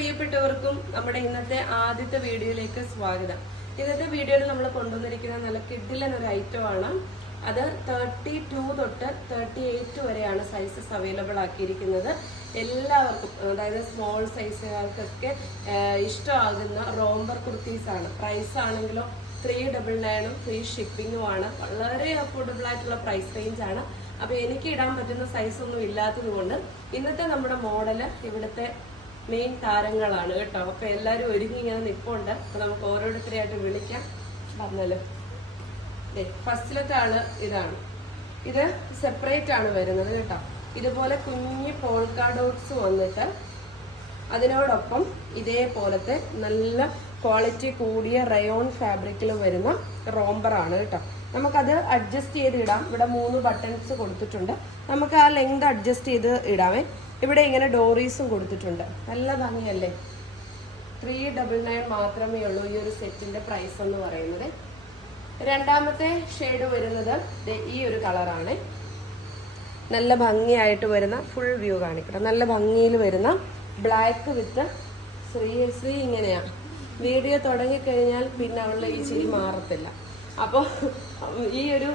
പ്രിയപ്പെട്ടവർക്കും നമ്മുടെ ഇന്നത്തെ ആദ്യത്തെ വീഡിയോയിലേക്ക് സ്വാഗതം. ഇന്നത്തെ വീഡിയോയിൽ നമ്മൾ കൊണ്ടുവന്നിരിക്കുന്ന നല്ല കിഡിലൻ ഒരു ഐറ്റം ആണ്. അത് തേർട്ടി ടു തൊട്ട് തേർട്ടി എയ്റ്റ് വരെയാണ് സൈസസ് അവൈലബിൾ ആക്കിയിരിക്കുന്നത്. എല്ലാവർക്കും അതായത് സ്മോൾ സൈസുകാർക്കൊക്കെ ഇഷ്ടമാകുന്ന റോംബർ കുർത്തീസ് ആണ്. പ്രൈസ് ആണെങ്കിലോ ത്രീ ഡബിൾ നയനും ഫ്രീ ഷിപ്പിങ്ങും ആണ്. വളരെ അഫോർഡബിൾ ആയിട്ടുള്ള പ്രൈസ് റേഞ്ച് ആണ്. അപ്പൊ എനിക്ക് ഇടാൻ പറ്റുന്ന സൈസ് ഒന്നും ഇല്ലാത്തത് കൊണ്ട് ഇന്നത്തെ നമ്മുടെ മോഡൽ ഇവിടുത്തെ മെയിൻ താരങ്ങളാണ് കേട്ടോ. അപ്പൊ എല്ലാരും ഒരുങ്ങി ഇങ്ങനെ നിപ്പുണ്ട്. അപ്പൊ നമുക്ക് ഓരോരുത്തരെയായിട്ട് വിളിക്കാം. പറഞ്ഞല്ലോ. ഫസ്റ്റിലത്തെ ആൾ ഇതാണ്. ഇത് സെപ്പറേറ്റ് ആണ് വരുന്നത് കേട്ടോ. ഇതുപോലെ കുഞ്ഞ് പോൾക്കാ ഡോട്ട്സ് വന്നിട്ട് അതിനോടൊപ്പം ഇതേപോലത്തെ നല്ല ക്വാളിറ്റി കൂടിയ റയോൺ ഫാബ്രിക്കിൽ വരുന്ന റോംബറാണ് കേട്ടോ. നമുക്കത് അഡ്ജസ്റ്റ് ചെയ്ത് ഇടാം. ഇവിടെ മൂന്ന് ബട്ടൺസ് കൊടുത്തിട്ടുണ്ട്. നമുക്ക് ആ ലെങ്ത് അഡ്ജസ്റ്റ് ചെയ്ത് ഇടാമേ ഇവിടെ ഇങ്ങനെ ഡോറീസും കൊടുത്തിട്ടുണ്ട്. നല്ല ഭംഗിയല്ലേ? ത്രീ ഡബിൾ നയൻ മാത്രമേ ഉള്ളൂ ഈ ഒരു സെറ്റിന്റെ പ്രൈസ് എന്ന് പറയുന്നത്. രണ്ടാമത്തെ ഷെയ്ഡ് വരുന്നത് ഈ ഒരു കളറാണ് നല്ല ഭംഗിയായിട്ട് വരുന്ന ഫുൾ വ്യൂ കാണിക്കണം നല്ല ഭംഗിയിൽ വരുന്ന ബ്ലാക്ക് വിത്ത് ശ്രീ ശ്രീ ഇങ്ങനെയാ. വീഡിയോ തുടങ്ങിക്കഴിഞ്ഞാൽ പിന്നെ അവളുടെ ഈ ചിരി മാറത്തില്ല. അപ്പോൾ ഈ ഒരു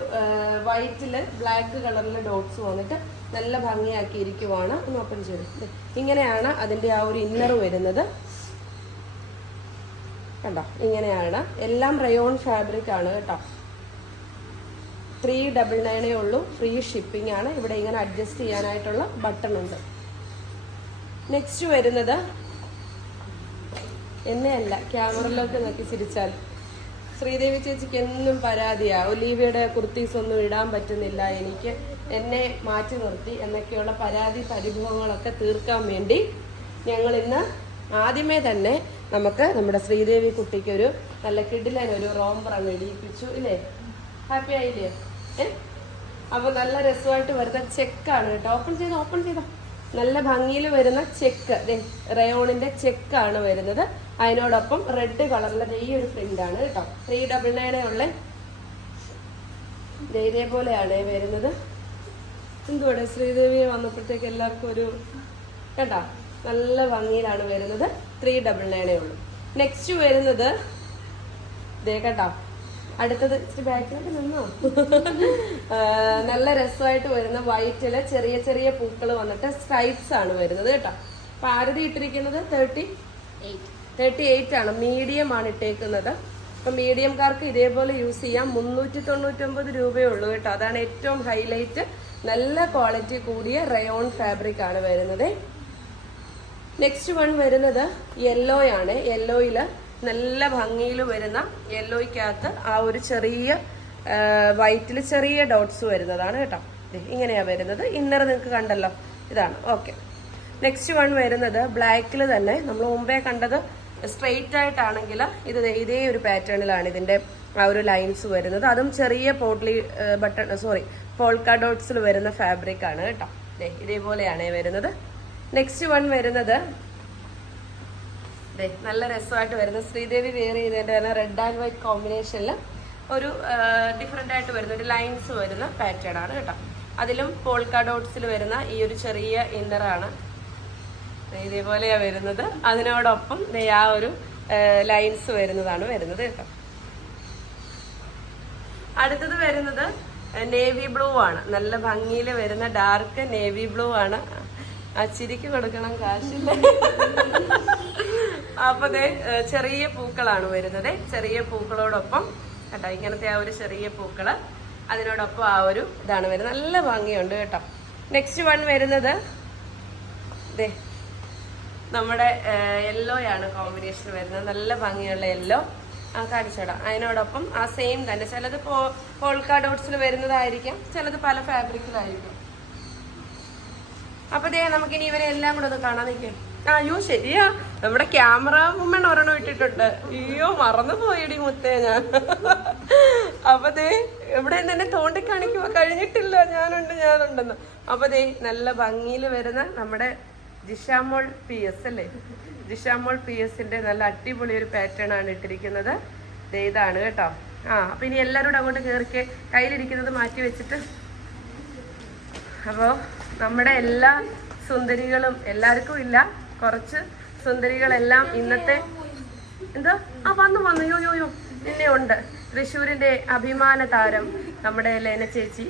വൈറ്റിൽ ബ്ലാക്ക് കളറിലെ ഡോട്ട്സ് വന്നിട്ട് നല്ല ഭംഗിയാക്കിയിരിക്കുവാണ്. ഒന്ന് ഓപ്പൺ ചെയ്ത്. ഇങ്ങനെയാണ് അതിന്റെ ആ ഒരു ഇന്നർ വരുന്നത്. കണ്ടോ? ഇങ്ങനെയാണ്. എല്ലാം റയോൺ ഫാബ്രിക് ആണ് കേട്ടോ. ത്രീ ഡബിൾ നയനേ ഉള്ളൂ. ഫ്രീ ഷിപ്പിംഗ് ആണ്. ഇവിടെ ഇങ്ങനെ അഡ്ജസ്റ്റ് ചെയ്യാനായിട്ടുള്ള ബട്ടൺ ഉണ്ട്. നെക്സ്റ്റ് വരുന്നത് എന്നെയല്ല ക്യാമറയിലൊക്കെ നോക്കി ചിരിച്ചാൽ. ശ്രീദേവി ചേച്ചിക്ക് എന്നും പരാതിയാ. ഒലീവിയുടെ കുർത്തീസ് ഒന്നും ഇടാൻ പറ്റുന്നില്ല. എനിക്ക് എന്നെ മാറ്റി നിർത്തി. എന്നൊക്കെയുള്ള പരാതി പരിഭവങ്ങളൊക്കെ തീർക്കാൻ വേണ്ടി ഞങ്ങൾ ഇന്ന് ആദ്യമേ തന്നെ നമുക്ക് നമ്മുടെ ശ്രീദേവി കുട്ടിക്ക് ഒരു നല്ല കിഡിലൻ ഒരു റോംബർ അങ്ങ് ഇടിയിപ്പിച്ചു ഇല്ലേ? ഹാപ്പി ആയില്ലേ? ഏ? അപ്പൊ നല്ല രസമായിട്ട് വരുന്ന ചെക്കാണ് കേട്ടോ. ഓപ്പൺ ചെയ്തോ? ഓപ്പൺ ചെയ്തോ? നല്ല ഭംഗിയിൽ വരുന്ന ചെക്ക്. റയോണിന്റെ ചെക്കാണ് വരുന്നത്. അതിനോടൊപ്പം റെഡ് കളറിലെ ഈ ഒരു പ്രിന്റ് ആണ് കേട്ടോ. ത്രീ ഡബിൾ നയനെ ഉള്ള. ഇതേപോലെയാണ് വരുന്നത്. എന്തുവാണ് ശ്രീദേവി വന്നപ്പോഴത്തേക്ക് എല്ലാവർക്കും ഒരു കേട്ടോ നല്ല ഭംഗിയിലാണ് വരുന്നത്. ത്രീ ഡബിൾ നയനേ ഉള്ളൂ. നെക്സ്റ്റ് വരുന്നത് ഇതേ കേട്ടോ അടുത്തത് ഇച്ചിരി ബാക്കിലോട്ട് നിന്നോ? നല്ല രസമായിട്ട് വരുന്ന വൈറ്റിൽ ചെറിയ ചെറിയ പൂക്കൾ വന്നിട്ട് സ്ട്രൈപ്സ് ആണ് വരുന്നത് കേട്ടോ. അപ്പൊ ആരതി ഇട്ടിരിക്കുന്നത്? തേർട്ടി തേർട്ടി എയ്റ്റ് ആണ്. മീഡിയം ആണ് ഇട്ടേക്കുന്നത്. അപ്പൊ മീഡിയംകാർക്ക് ഇതേപോലെ യൂസ് ചെയ്യാം. മുന്നൂറ്റി തൊണ്ണൂറ്റൊമ്പത് രൂപയേ ഉള്ളൂ കേട്ടോ. അതാണ് ഏറ്റവും ഹൈലൈറ്റ് നല്ല ക്വാളിറ്റി കൂടിയ റയോൺ ഫാബ്രിക് ആണ് വരുന്നത്. നെക്സ്റ്റ് വൺ വരുന്നത് യെല്ലോ ആണ്. യെല്ലോയിൽ നല്ല ഭംഗിയിൽ വരുന്ന യെല്ലോയ്ക്കകത്ത് ആ ഒരു ചെറിയ വൈറ്റിൽ ചെറിയ ഡോട്ട്സ് വരുന്നതാണ് കേട്ടോ. ഇങ്ങനെയാണ് ഇങ്ങനെയാ വരുന്നത്. ഇന്നർ നിങ്ങൾക്ക് കണ്ടല്ലോ. ഇതാണ്. ഓക്കെ നെക്സ്റ്റ് വൺ വരുന്നത് ബ്ലാക്കിൽ തന്നെ. നമ്മൾ മുമ്പേ കണ്ടത് സ്ട്രെയിറ്റ് ആയിട്ടാണെങ്കിൽ ഇത് ഇതേ ഒരു പാറ്റേണിലാണ് ഇതിന്റെ ആ ഒരു ലൈൻസ് വരുന്നത്. അതും ചെറിയ പോട്ട്ലി ബട്ടൺ സോറി പോൾക്ക ഡോട്ട്സിൽ വരുന്ന ഫാബ്രിക് ആണ് കേട്ടോ. ഇതേപോലെയാണ് വരുന്നത്. നെക്സ്റ്റ് വൺ വരുന്നത് നല്ല രസമായിട്ട് വരുന്ന. ശ്രീദേവി വെയർ ചെയ്തതിന്റെ തന്നെ റെഡ് ആൻഡ് വൈറ്റ് കോമ്പിനേഷനിൽ ഒരു ഡിഫറെന്റ് ആയിട്ട് വരുന്ന ഒരു ലൈൻസ് വരുന്ന പാറ്റേൺ ആണ് കേട്ടോ. അതിലും പോൾക്ക ഡോട്ട്സിൽ വരുന്ന ഈ ഒരു ചെറിയ ഇന്നറാണ് ഇതേപോലെയാണ് വരുന്നത്. അതിനോടൊപ്പം ആ ഒരു ലൈൻസ് വരുന്നതാണ് വരുന്നത് കേട്ടോ. അടുത്തത് വരുന്നത് നേവി ബ്ലൂ ആണ്. നല്ല ഭംഗിയിൽ വരുന്ന ഡാർക്ക് നേവി ബ്ലൂ ആണ്. ആ ചിരിക്ക് കൊടുക്കണം കാശില്ല? അപ്പൊ ചെറിയ പൂക്കളാണ് വരുന്നത്. ചെറിയ പൂക്കളോടൊപ്പം കേട്ടോ ഇങ്ങനത്തെ ആ ഒരു ചെറിയ പൂക്കൾ അതിനോടൊപ്പം ആ ഒരു ഇതാണ് വരുന്നത്. നല്ല ഭംഗിയുണ്ട് കേട്ടോ. നെക്സ്റ്റ് വൺ വരുന്നത് ദേ നമ്മുടെ യെല്ലോ ആണ് കോമ്പിനേഷൻ വരുന്നത്. നല്ല ഭംഗിയുള്ള യെല്ലോ ആ കാണിച്ചോടാം അതിനോടൊപ്പം ആ സെയിം തന്നെ. ചിലത് പോൾക്കാ ഡോട്ട്സിൽ വരുന്നതായിരിക്കാം. ചിലത് പല ഫാബ്രിക്കിലായിരിക്കും അപ്പൊ ദേ നമുക്കിനി ഇവരെ എല്ലാം കൂടെ ഒന്ന് കാണാൻ നിൽക്കാം. അയ്യോ ശരിയാ. നമ്മുടെ ക്യാമറ വുമൺ ഒരെണ്ണം ഇട്ടിട്ടുണ്ട്. അയ്യോ മറന്നു പോയിടി മുത്തേ ഞാൻ. അപ്പൊ ദേ തന്നെ തോണ്ടി കാണിക്കുമ്പോ കഴിഞ്ഞിട്ടില്ല. ഞാനുണ്ട് ഞാനുണ്ടെന്ന്. അപ്പൊ ദേ നല്ല ഭംഗിയിൽ വരുന്ന നമ്മുടെ ജിഷാമോൾ പി എസ് അല്ലേ? ജിഷാമോൾ പി എസിന്റെ നല്ല അടിപൊളി ഒരു പാറ്റേൺ ആണ് ഇട്ടിരിക്കുന്നത്. ദേ ഇതാണ് കേട്ടോ. ആ അപ്പൊ ഇനി എല്ലാവരും അങ്ങോട്ട് കയറിക്കെ കയ്യിലിരിക്കുന്നത് മാറ്റി വെച്ചിട്ട്. അപ്പോൾ നമ്മുടെ എല്ലാ സുന്ദരികളും എല്ലാവർക്കും ഇല്ല. കുറച്ച് സുന്ദരികളെല്ലാം ഇന്നത്തെ എന്താ? ആ വന്നു വന്നു. യോ യോ യോ. നിന്നെ ഉണ്ട്. തൃശ്ശൂരിന്റെ അഭിമാന താരം നമ്മുടെ ലേന ചേച്ചി.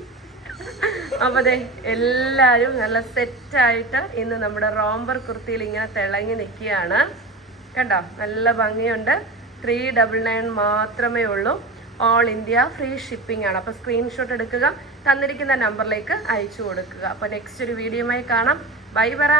അപ്പൊ ദേ എല്ലാരും നല്ല സെറ്റായിട്ട് ഇന്ന് നമ്മുടെ റോംബർ കുർത്തിയിൽ ഇങ്ങനെ തിളങ്ങി നിൽക്കുകയാണ്. കണ്ടോ? നല്ല ഭംഗിയുണ്ട്. ത്രീ ഡബിൾ നയൻ മാത്രമേ ഉള്ളൂ. ഓൾ ഇന്ത്യ ഫ്രീ ഷിപ്പിംഗ് ആണ്. അപ്പോൾ സ്ക്രീൻഷോട്ട് എടുക്കുക തന്നിരിക്കുന്ന നമ്പറിലേക്ക് അയച്ചു കൊടുക്കുക. അപ്പോൾ നെക്സ്റ്റ് ഒരു വീഡിയോയുമായി കാണാം. ബൈ പറ.